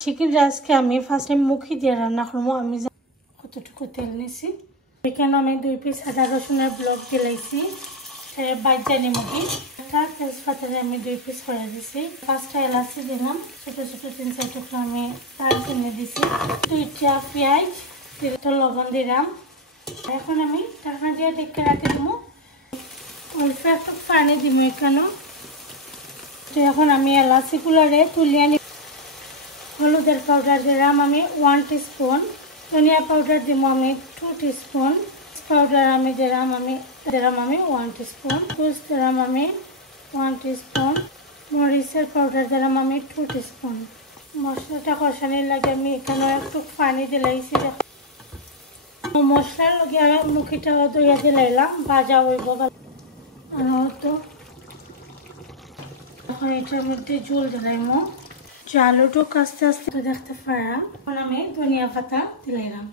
Chicken রাইসকে আমি ফার্স্টে মুখি দিয়ে রান্না করবো। আমি কতটুকু তেল নিছি, এখানে আমি 2 পিস আদা রসুনের ব্লক দিলাইছি, বাইজা নিমুখি একটা তেজপাতারে আমি 2 পিস করে দিছি, 5টা এলাচি দিলাম, ছোট ছোট 3-4 টুকরো আমি দারচিনি দিছি, 2টা পেঁয়াজ, 3টা লবণ দিলাম। এখন আমি ঢাকনা দিয়ে ঢেকে রাখে দেবো, অল্প একটু পানি দিব এখানে। তো এখন আমি এলাচিগুলোরে তুলিয়ে নিব। হলুদের পাউডার দিলাম আমি 1 টিস্পুন, ধনিয়া পাউডার দিব আমি 2 টিস্পুন, পাউডার আমি দিলাম আমি 1 টিস্পুন, গোস্ত দিলাম আমি 1 টিস্পুন, মরিচের পাউডার দিলাম আমি 2 টিস্পুন। মশলাটা কষানোর লাগে আমি এখানে একটু পানি দিলাইছি। মশলার লগে মুখিটাও দইয়া দিলাইলাম, ভাজা হইব তো। এখন এটার মধ্যে জল দিলাইমো, আলুটুক আস্তে আস্তে দেখতে পারা। এখন আমি ধনিয়া পাতা দিলাইলাম।